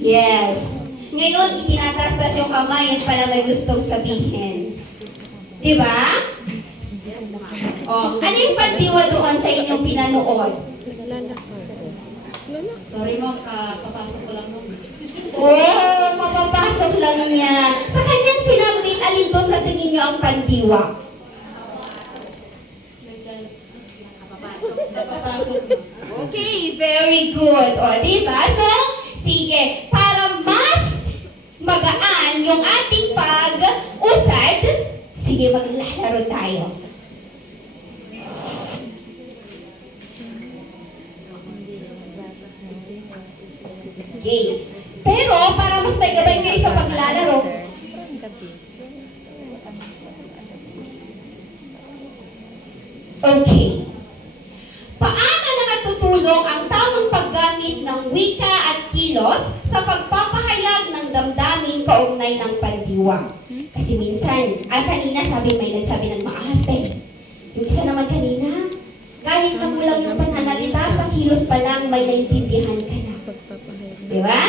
Yes. Ngayon, itinatastas yung kamay, yun pala may gustong sabihin. Di ba? Oh, ano yung pandiwa doon sa inyong pinanood? Sorry ma'am, papasok ko lang ma'am. Oh, mapapasok lang niya. Sa kanyang sinabit, alin doon sa tingin niyo ang pandiwa? Papasok. Okay, very good. O, diba? So, sige, para mas magaan yung ating pag-usad, sige, maglalaro tayo. Okay. Pero, para mas may gabay kayo sa paglalaro, okay. Paano nakatutulong ang tamang paggamit ng wika at kilos sa pagpapahayag ng damdamin kaugnay ng pandiwa? Kasi minsan, kanina may nagsabi ng maarte. Yung isa naman kanina, kahit na mo lang yung pananalita, sa kilos pa lang may naintindihan ka na. Di ba?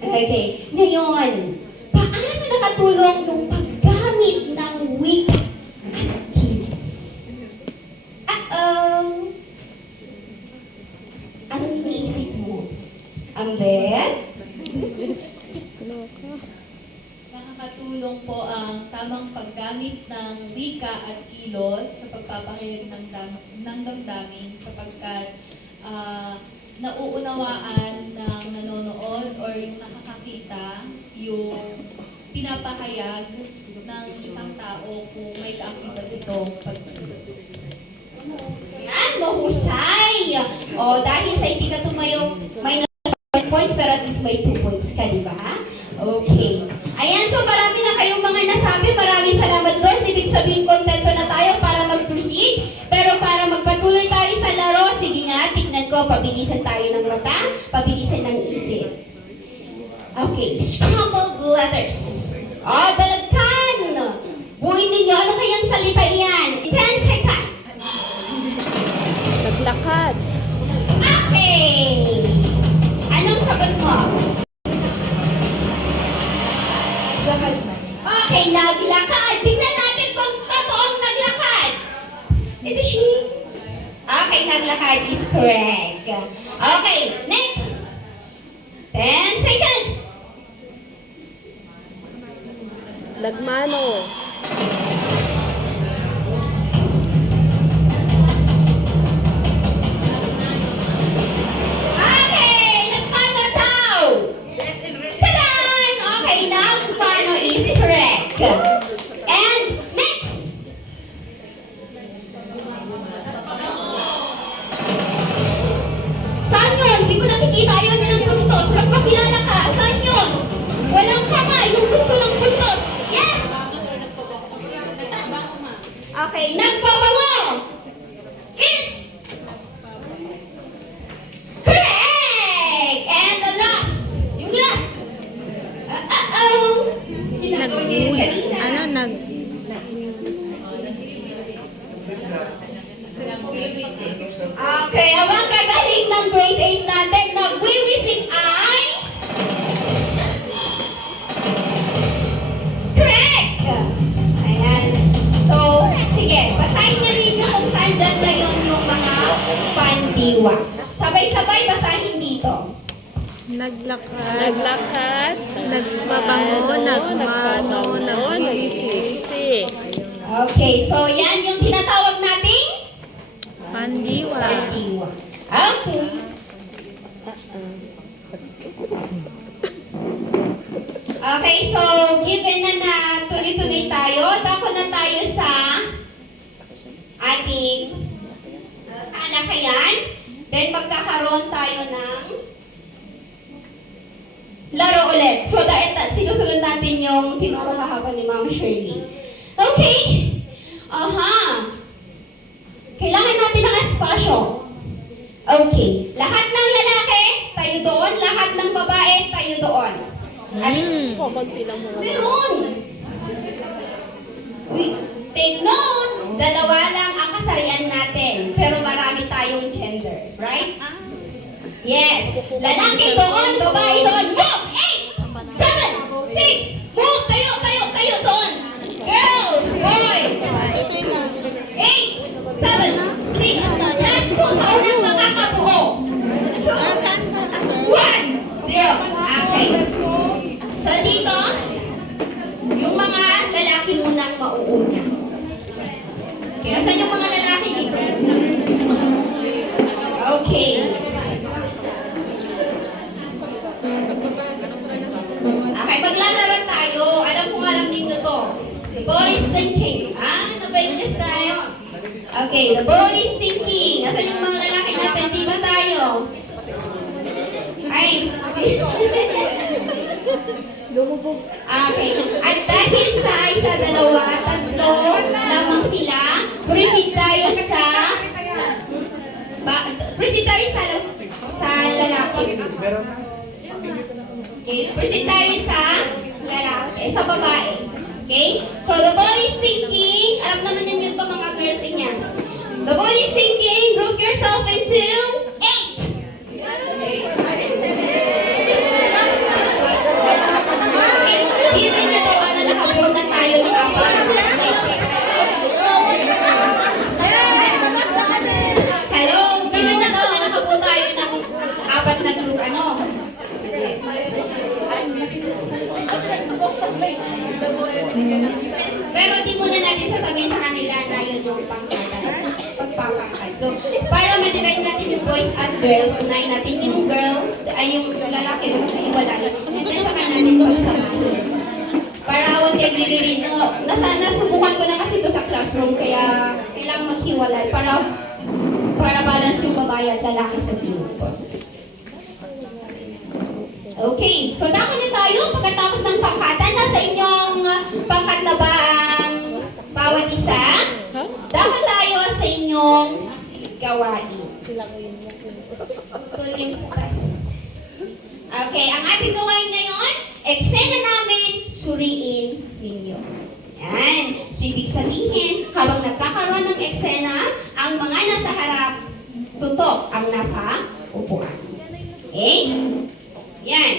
Okay. Ngayon, paano nakatulong yung paggamit ng wika at kilos? Anong iniisip mo? Ambet? Nakakatulong po ang tamang paggamit ng wika at kilos sa pagpapahayag ng damdamin sapagkat nauunawaan ng nanonood or yung nakakakita yung pinapahayag ng isang tao kung may kaakibat itong pagkilos. Yan, mahusay! O, dahil sa hindi ka tumayo, may 1 points, pero at least may 2 points ka, di ba? Okay. Ayan, so marami na kayong mga nasabi. Maraming salamat doon. Ibig sabihin, kontento na tayo para mag-proceed. Pero para magpatuloy tayo sa laro, sige nga, tignan ko, pabilisan tayo ng mata, pabilisan ng isip. Okay, scrambled letters. O, dalagkan! Buuin ninyo, ano kayang salita yan? 10 seconds. Naglakad. Okay! Anong sagot mo? Okay, naglakad. Tingnan natin kung totoong naglakad. Ito siya. Okay, naglakad is correct. Okay, next. 10 seconds. Nagmano. Okay, nagmano daw. Tadan! Okay, nagmano is correct. And next. Saan yun? Hindi ko nakikita. Ayaw niya ng puntos. Magpakilala ka. Saan yun? Walang kamay. Yung gusto ng puntos. Yes! Okay, nagbabango. Is correct! And the last. Yung last. Ginagawa niya yung kanina. Okay, ang mga kagaling ng grade 8 natin, nagwiwisik ay correct! Ayan. So, sige, basahin na rin nyo kung saan dyan ngayon yung mga pandiwa. Sabay-sabay basahin dito. Naglakad. Naglakad. Nagbabango. Nagmano. Nagwisisi. Okay, so yan yung tinatawag nating Pandiwa. pandiwa. Okay. Okay, so given na tuloy-tuloy tayo, dako na tayo sa ating talakayan. Then magkakaroon tayo ng laro ulit. So dahil sinusunod natin yung tinuro kahapon ni Ma'am Shirley. Okay. Aha. Kailangan natin ng espasyo. Okay. Lahat ng lalaki, tayo doon. Lahat ng babae, tayo doon. Konti lang mo. Meron. Take note, 2 lang ang kasarian natin. Pero marami tayong gender. Right? Yes. Lalaki doon, babae doon. Move! 8, 7, 6. Move! Tayo, tayo, tayo doon. Girl, boy. 8, 7, 6. Last 2 sa unang makakabuo. 1, 0. Okay. So dito, yung mga lalaki muna ang mauuna. Okay, asan yung mga lalaki dito? Okay. Okay, maglalaro tayo. Alam ninyo to. The body sinking. The English time. Okay, the body sinking. Asan yung mga lalaki natin? Di ba tayo? Ay, okay. At dahil sa isa, dalawa, tatlo lamang sila, proceed tayo sa lalaki. Okay, proceed tayo sa lalaki, sa babae. Okay? So, the body sinking, alam naman ninyo ito mga girls inyan. The body sinking, group yourself into 8. Given na daw na nakabuo na tayo ng apat na group. Hello? Given na daw na nakabuo tayo ng apat na group. Ano? Pero di muna natin sasabihin sa kanila na yun yung pagpapangkat. So, para ma-divide natin yung boys and girls, unahin natin yung girl, ay yung lalaki, magkahiwalay. And then saka natin pagsamahin. Para huwag kayo rin. Nasubukan ko na kasi ito sa classroom, kaya kailangan maghiwalay para balance yung babae at lalaki sa group. Okay, so dako na tayo pagkatapos ng pangkatan. Nasa inyong pangkat na ba ang bawat isa? Dako tayo sa inyong gawain. Sulim sa taas. Okay, ang ating gawain ngayon, eksena namin, suriin ninyo. Yan. So, ibig sabihin, habang nagkakaroon ng eksena, ang mga nasa harap, tutok ang nasa upuan. Okay? Yan.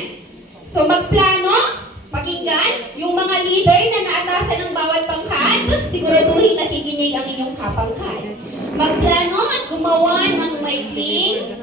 So, magplano, pakinggan, yung mga leader na naatasan ng bawat pangkat, siguraduhin nakikinig ang inyong kapangkat. Magplano at gumawa ng maikling